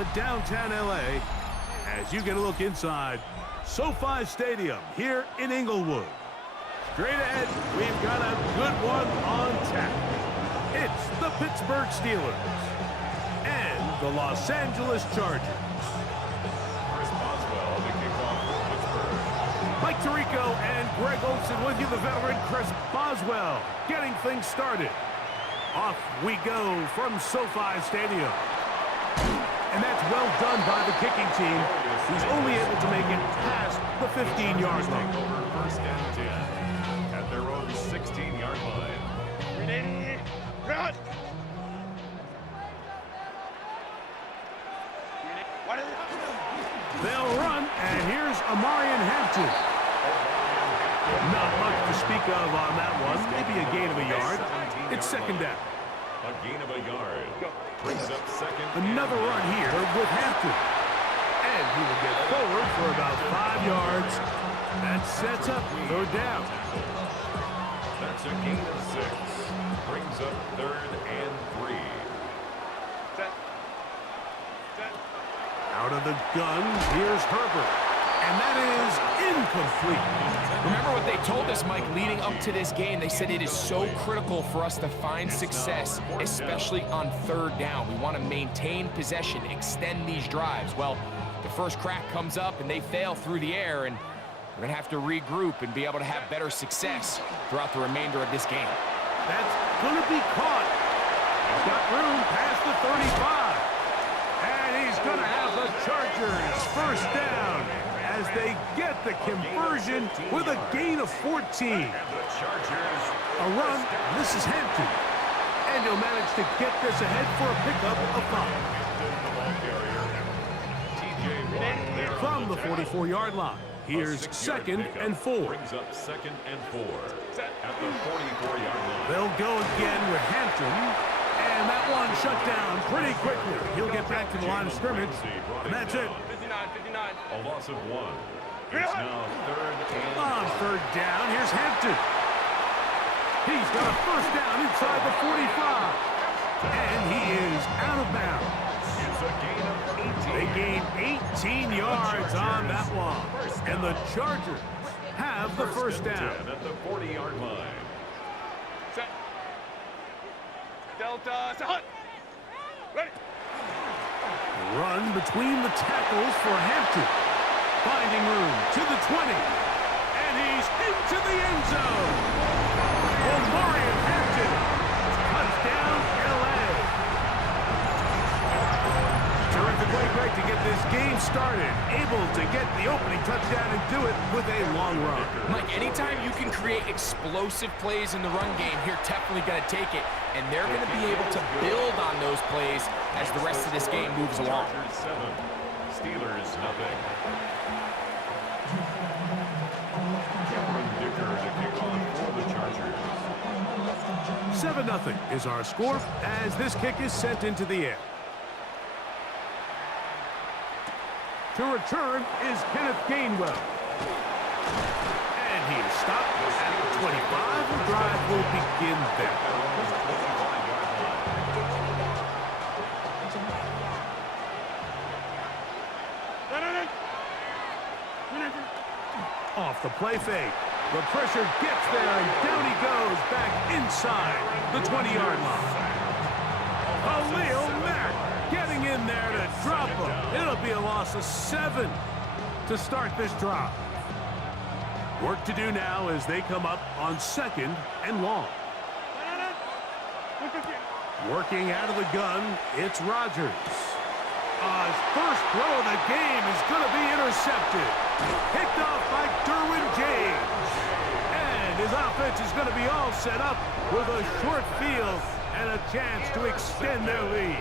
of downtown L.A. as you get a look inside SoFi Stadium here in Inglewood. Straight ahead, we've got a good one on tap. It's the Pittsburgh Steelers and the Los Angeles Chargers. Mike Tirico and Greg Olsen with you, the veteran Chris Boswell, getting things started. Off we go from SoFi Stadium. And that's well done by the kicking team, who's only able to make it past the 15-yard line. First and 10 at their own 16-yard line. Run! They'll run, and here's Amarian Hampton. Not much to speak of on that one. Maybe a gain of a yard. It's second down. A gain of a yard. Brings up second. Another run here with Hampton. And he will get forward for about 5 yards. That sets up third down. That's a gain of 6. Brings up third and 3. Out of the gun, here's Herbert. And that is incomplete. Remember what they told us, Mike, leading up to this game. They said it is so critical for us to find success, especially on third down. We want to maintain possession, extend these drives. Well, the first crack comes up, and they fail through the air, and we're going to have to regroup and be able to have better success throughout the remainder of this game. That's going to be caught. He's got room past the 35. And he's going to have the Chargers first down as they get the conversion with a gain of 14. A run, this is Hampton. And he'll manage to get this ahead for a pickup of 5. From the 44-yard line, here's second and 4. Brings up second and 4 at the 44-yard line. They'll go again with Hampton. And that one shut down pretty quickly. He'll get back to the line of scrimmage, and that's it. 59. A loss of 1. It's now third and On third down, here's Hampton. He's got a first down inside the 45. And he is out of bounds. it's a gain of 18. They gain 18 yards on that one. And the Chargers have the first down. At the 40-yard line. Set. Delta, set. Ready. Run between the tackles for Hampton. Finding room to the 20. And he's into the end zone. Amarian Hampton. Touchdown, L.A. Terrific way, Greg, to get this game started. Able to get the opening touchdown and do it with a long run. Mike, anytime you can create explosive plays in the run game, you're definitely going to take it. And they're going to be able to build on those plays as the rest of this game moves along. Chargers 7, Steelers nothing. Cameron Dicker to kick off for the Chargers. 7-0 is our score as this kick is sent into the air. To return is Kenneth Gainwell. And he is stopped at the 25. The drive will begin there. Off the play fake. The pressure gets there, and down he goes back inside the 20-yard line. Khalil Mack getting in there to drop him. It'll be a loss of 7 to start this drive. Work to do now as they come up on second and long. Working out of the gun, it's Rodgers. His first throw of the game is going to be intercepted. Picked off by Derwin James. And his offense is going to be all set up with a short field and a chance to extend their lead.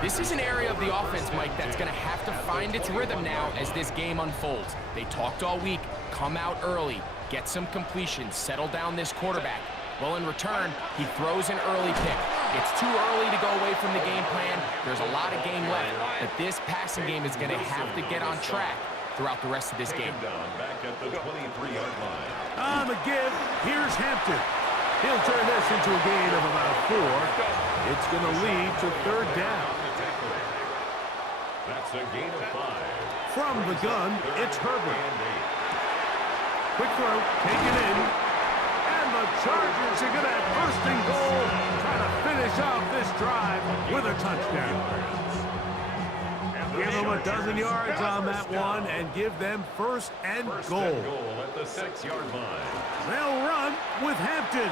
This is an area of the offense, Mike, that's going to have to find its rhythm now as this game unfolds. They talked all week, come out early, get some completions, settle down this quarterback. Well, in return, he throws an early pick. It's too early to go away from the game plan. There's a lot of game left, but this passing game is going to have to get on track throughout the rest of this game. Back at the 23-yard line. On the give, here's Hampton. He'll turn this into a gain of about 4. It's going to lead to third down. That's a gain of 5. From the gun, it's Herbert. And 8. Quick throw, taken in. And the Chargers are going to have first and goal, try to finish off this drive with a touchdown. Give them a dozen yards on that one and give them first and goal. First and goal at the 6-yard line. They'll run with Hampton.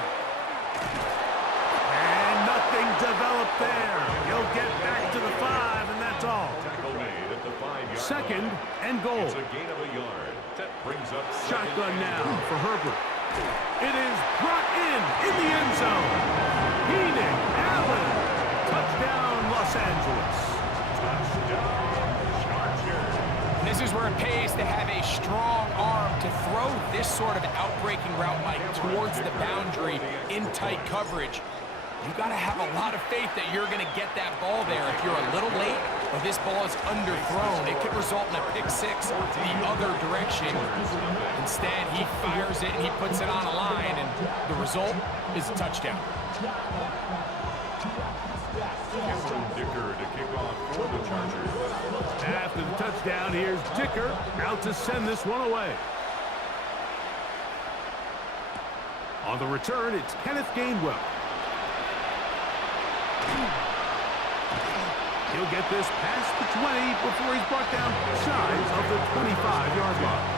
And nothing developed there. He'll get back to the 5, and that's all. Tackle made at the 5-yard Second line. and goal. It's a gain of a yard. That brings up Shotgun now for Herbert. It is brought in the end zone. Keenan Allen. Touchdown, Los Angeles. Touchdown, Chargers. This is where it pays to have a strong arm to throw this sort of outbreaking route, Mike, towards the boundary in tight coverage. You got to have a lot of faith that you're going to get that ball there. If you're a little late or this ball is underthrown, it could result in a pick 6 the other direction. Instead, he fires it and he puts it on a line, and the result is a touchdown. Dicker to kick off for the Chargers. After the touchdown, here's Dicker out to send this one away. On the return, it's Kenneth Gainwell. He'll get this past the 20 before he's brought down shy of the 25-yard line.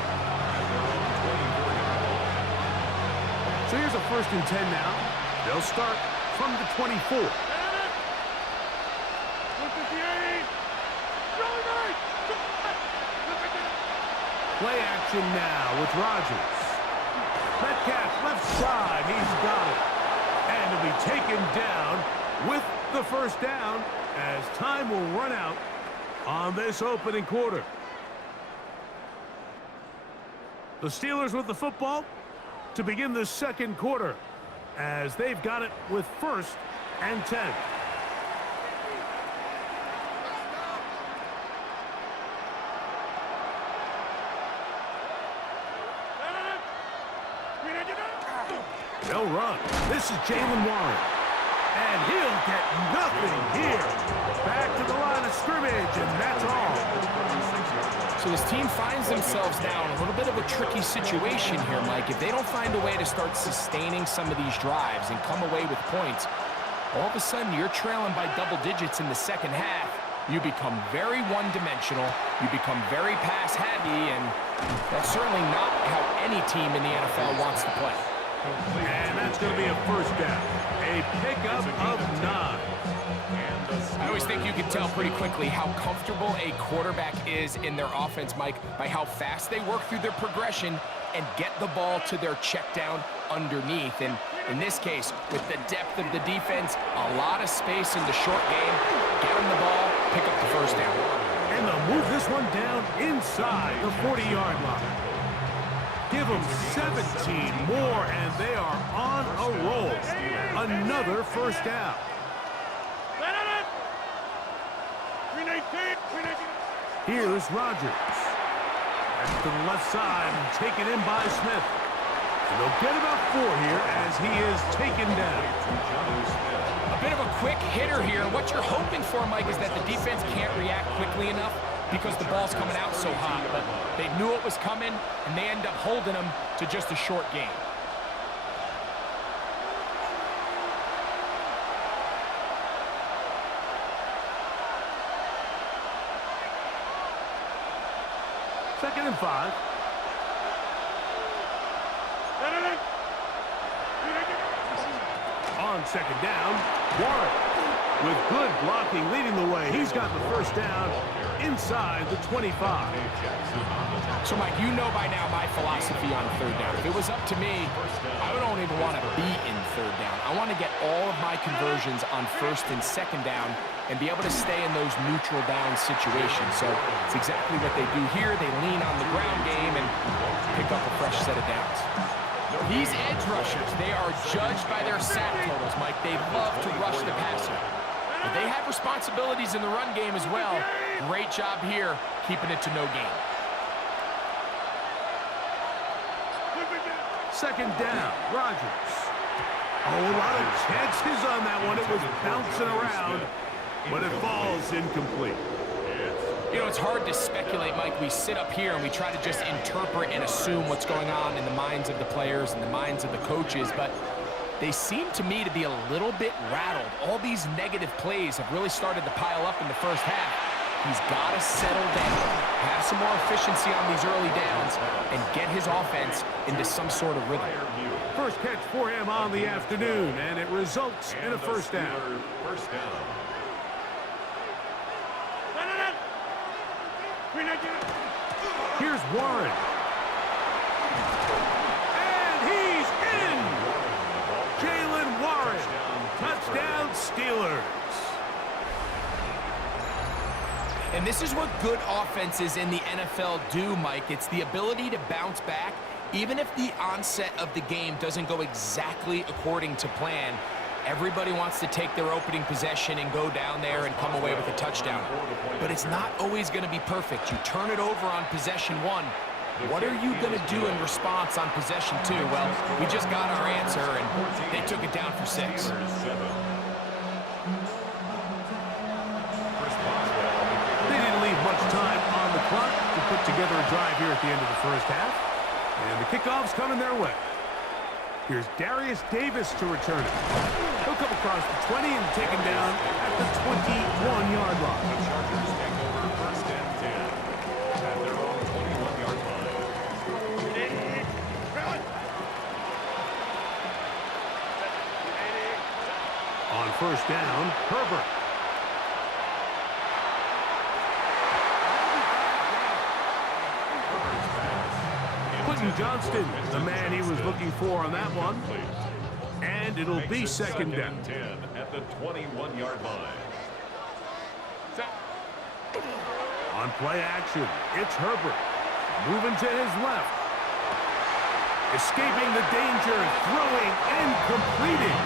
So here's a first and 10 now. They'll start from the 24. Play action now with Rodgers. Metcalf left side, he's got it. And to be taken down with the first down as time will run out on this opening quarter. The Steelers with the football to begin the second quarter as they've got it with first and 10. They'll run. This is Jalen Warren. And he'll get nothing here. Back to the line of scrimmage, and that's all. So this team finds themselves now in a little bit of a tricky situation here, Mike. If they don't find a way to start sustaining some of these drives and come away with points, all of a sudden you're trailing by double digits in the second half. You become very one-dimensional. You become very pass-heavy, and that's certainly not how any team in the NFL wants to play. And that's going to be a first down. A pickup of 9. I always think you can tell pretty quickly how comfortable a quarterback is in their offense, Mike, by how fast they work through their progression and get the ball to their check down underneath. And in this case, with the depth of the defense, a lot of space in the short game, get them the ball, pick up the first down. And they'll move this one down inside the 40-yard line. Give them 17 more, and they are on a roll. Another first down. Here's Rodgers. Back to the left side and taken in by Smith. And they'll get about 4 here as he is taken down. A bit of a quick hitter here. What you're hoping for, Mike, is that the defense can't react quickly enough because the ball's coming out so hot. But they knew it was coming, and they end up holding them to just a short game. Second and 5. On second down, Warren with good blocking leading the way. He's got the first down inside the 25. So, Mike, you know by now my philosophy on third down. If it was up to me, I don't even want to be in third down. I want to get all of my conversions on first and second down and be able to stay in those neutral down situations. So it's exactly what they do here. They lean on the ground game and pick up a fresh set of downs. These edge rushers, they are judged by their sack totals, Mike. They love to rush the passer. But they have responsibilities in the run game as well. Great job here, keeping it to no gain. Second down, Rodgers. Oh, a lot of chances on that one. It was bouncing around, but it falls incomplete. know, it's hard to speculate, Mike. We sit up here and we try to just interpret and assume what's going on in the minds of the players and the minds of the coaches, but they seem to me to be a little bit rattled. All these negative plays have really started to pile up in the first half. He's got to settle down, have some more efficiency on these early downs, and get his offense into some sort of rhythm. First catch for him on the afternoon, and it results in a first down. First down. Here's Warren. And he's in! Jalen Warren. Touchdown, Steelers. And this is what good offenses in the NFL do, Mike. It's the ability to bounce back, even if the onset of the game doesn't go exactly according to plan. Everybody wants to take their opening possession and go down there and come away with a touchdown. But it's not always going to be perfect. You turn it over on possession one. What are you going to do in response on possession two? Well, we just got our answer, and they took it down for 6. Time on the clock to put together a drive here at the end of the first half. And the kickoff's coming their way. Here's Darius Davis to return it. He'll come across the 20 and take him down at the 21-yard line. The Chargers take over first and 10 at their own 21-yard line. On first down, Herbert. Johnston, the man he was looking for on that one. And it'll be second down. 10 at the 21-yard line. On play action, it's Herbert. Moving to his left. Escaping the danger, throwing and completing.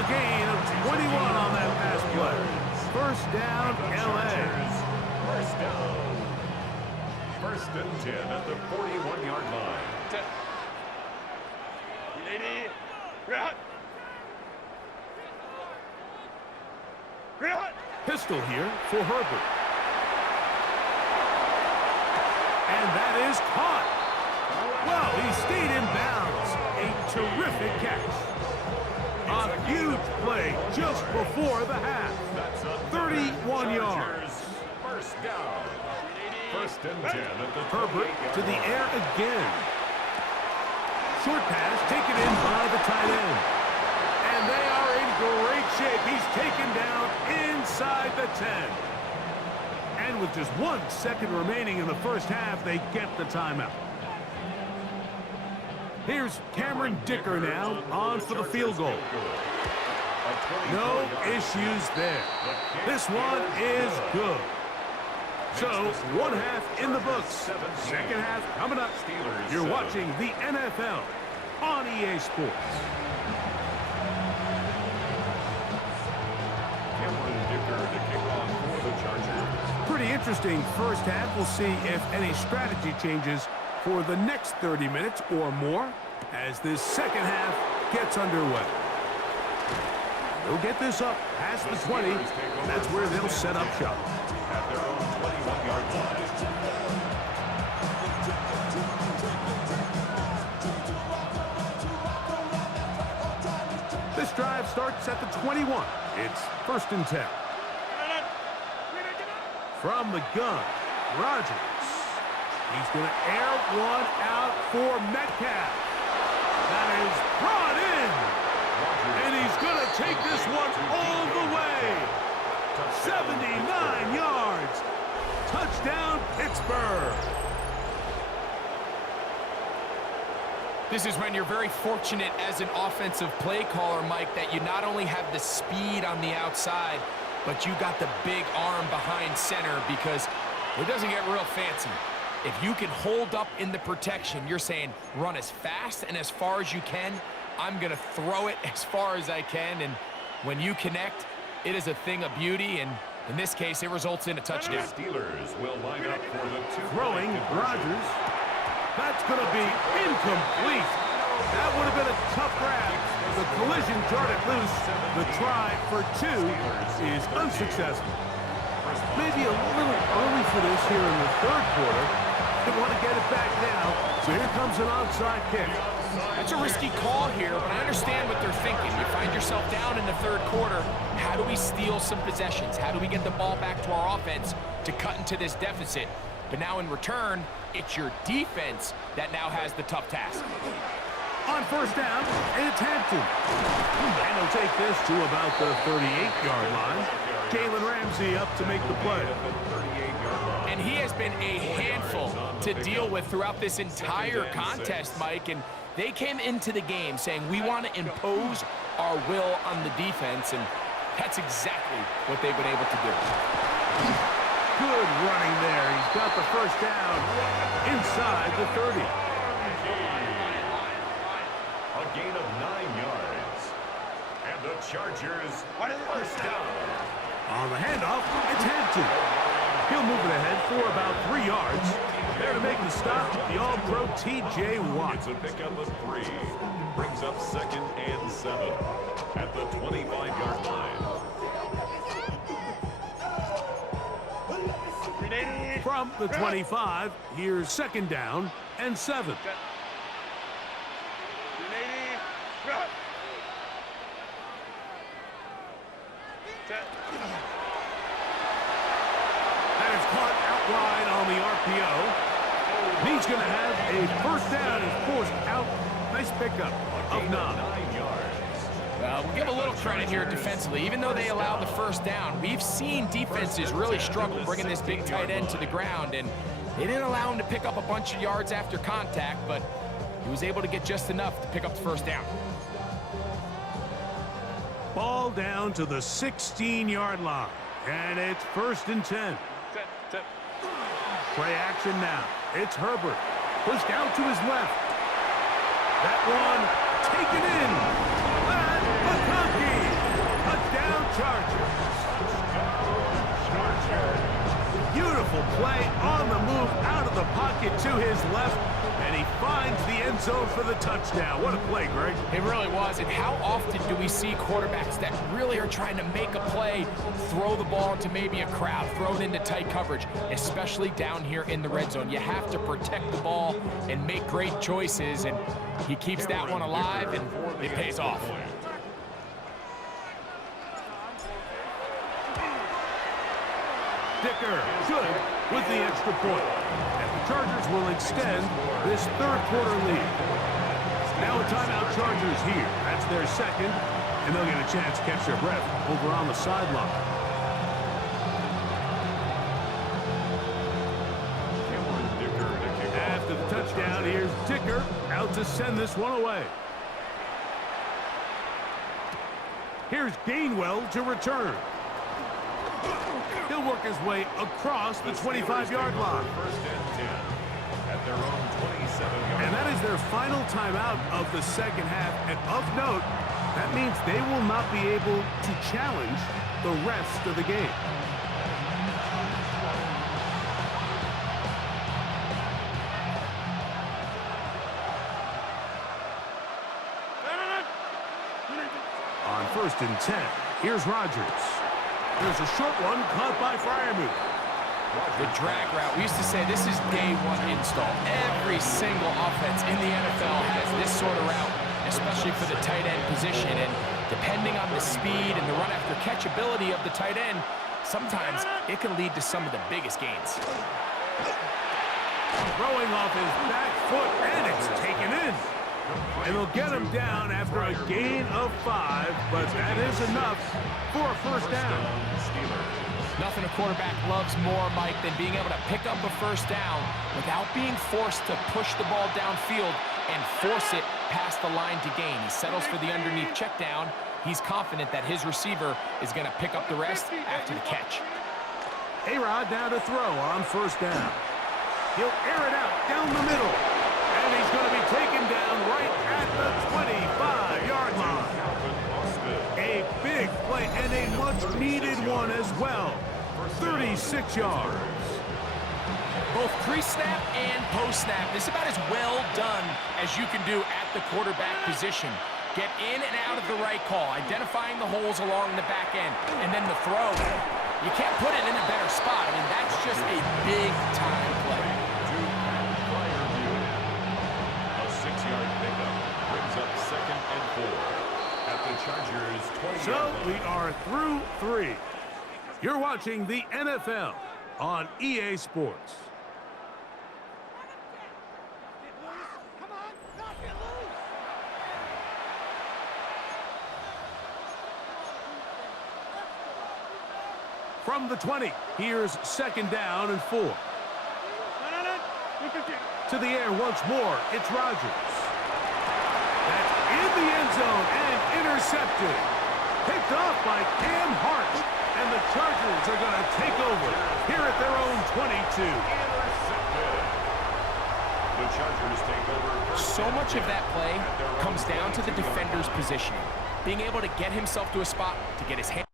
A gain of 21 on that pass play. First down, LA. First down. First and 10 at the 41-yard line. Pistol here for Herbert. And that is caught. Well, he stayed in bounds. A terrific catch. A huge play just before the half. 31 yards. First down. First and 10 at the Herbert to the air again. Short pass taken in by the tight end. And they are in great shape. He's taken down inside the 10. And with just 1 second remaining in the first half, they get the timeout. Here's Cameron Dicker now on for the field goal. No issues there. This one is good. So, 1 half in the books. Second half coming up. You're watching the NFL on EA Sports. Pretty interesting first half. We'll see if any strategy changes for the next 30 minutes or more as this second half gets underway. They'll get this up past the 20. That's where they'll set up shop. At their own 21-yard line. This drive starts at the 21. It's first and 10. From the gun, Rodgers. He's going to air one out for Metcalf. That is brought in. And he's going to take this one all the way. 79 yards. Touchdown, Pittsburgh. This is when you're very fortunate as an offensive play caller, Mike, that you not only have the speed on the outside, but you got the big arm behind center, because it doesn't get real fancy. If you can hold up in the protection, you're saying run as fast and as far as you can. I'm going to throw it as far as I can, and when you connect, it is a thing of beauty, and in this case, it results in a touchdown. The Steelers will line up for the throwing Rodgers. That's going to be incomplete. That would have been a tough grab. The collision jarred it loose. The try for 2 is unsuccessful. Maybe a little early for this here in the third quarter. They want to get it back now, so here comes an onside kick. That's a risky call here, but I understand what they're thinking. You find yourself down in the third quarter. How do we steal some possessions? How do we get the ball back to our offense to cut into this deficit? But now in return, it's your defense that now has the tough task. On first down, it's Hampton. And he'll take this to about the 38-yard line. Jalen Ramsey up to make the play. And he has been a handful to deal with throughout this entire contest, Mike. And they came into the game saying, we want to impose our will on the defense. And that's exactly what they've been able to do. Good running there. He's got the first down inside the 30. A gain of 9 yards. And the Chargers first down. On the handoff, it's Hampton. He'll move it ahead for about 3 yards. There to make the stop, the All-Pro T.J. Watt. It's a pickup of 3. Brings up 2nd and 7 at the 25-yard line. From the 25, here's 2nd down and 7. That is caught out wide on the RPO. He's going to have a first down and forced out. Nice pickup of 9. 9 yards. We'll give a little credit here defensively. Even though they allowed the first down, we've seen defenses really struggle bringing this big tight end to the ground, and they didn't allow him to pick up a bunch of yards after contact, but he was able to get just enough to pick up the first down. Ball down to the 16-yard line, and it's 1st and 10. Play action now. It's Herbert. Pushed out to his left. That one taken in. And McConkey. Touchdown Chargers. Beautiful play on the move out of the pocket to his left. And he finds the end zone for the touchdown. What a play, Greg. It really was. And how often do we see quarterbacks that really are trying to make a play, throw the ball into maybe a crowd, throw it into tight coverage, especially down here in the red zone? You have to protect the ball and make great choices, and he keeps that one alive, and it pays off. Dicker, good with the extra point. And the Chargers will extend this third quarter lead. Now a timeout Chargers here. That's their 2nd, and they'll get a chance to catch their breath over on the sideline. After the touchdown, here's Dicker out to send this one away. Here's Gainwell to return. He'll work his way across the 25-yard line. 1st and 10 at their own 27-yard. And that is their final timeout of the second half. And of note, that means they will not be able to challenge the rest of the game. On 1st and 10, here's Rodgers. There's a short one caught by Freiermuth. The drag route. We used to say this is day one install. Every single offense in the NFL has this sort of route, especially for the tight end position. And depending on the speed and the run after catch ability of the tight end, sometimes it can lead to some of the biggest gains. Throwing off his back foot, and it's taken in. And they'll get him down after a gain of 5, but that is enough for a first down. Nothing a quarterback loves more, Mike, than being able to pick up a first down without being forced to push the ball downfield and force it past the line to gain. He settles for the underneath check down. He's confident that his receiver is going to pick up the rest after the catch. A-Rod now to throw on first down. He'll air it out down the middle. And he's going to be taken down right at the 25-yard line. A big play and a much-needed one as well. 36 yards. Both pre-snap and post-snap. This is about as well done as you can do at the quarterback position. Get in and out of the right call, identifying the holes along the back end, and then the throw. You can't put it in a better spot. I mean, that's just a big-time play. A 6-yard pickup brings up 2nd and 4 at the Chargers' 20-yard So line. we are through 3. You're watching the NFL on EA Sports. Come on, knock it loose. From the 20, here's 2nd down and 4. No. You can get To the air once more, it's Rodgers. That's in the end zone and intercepted. Picked off by Cam Hart. And the Chargers are going to take over here at their own 22. Intercepted. The Chargers take over. So much of that play comes down to the defender's positioning. Being able to get himself to a spot to get his hand.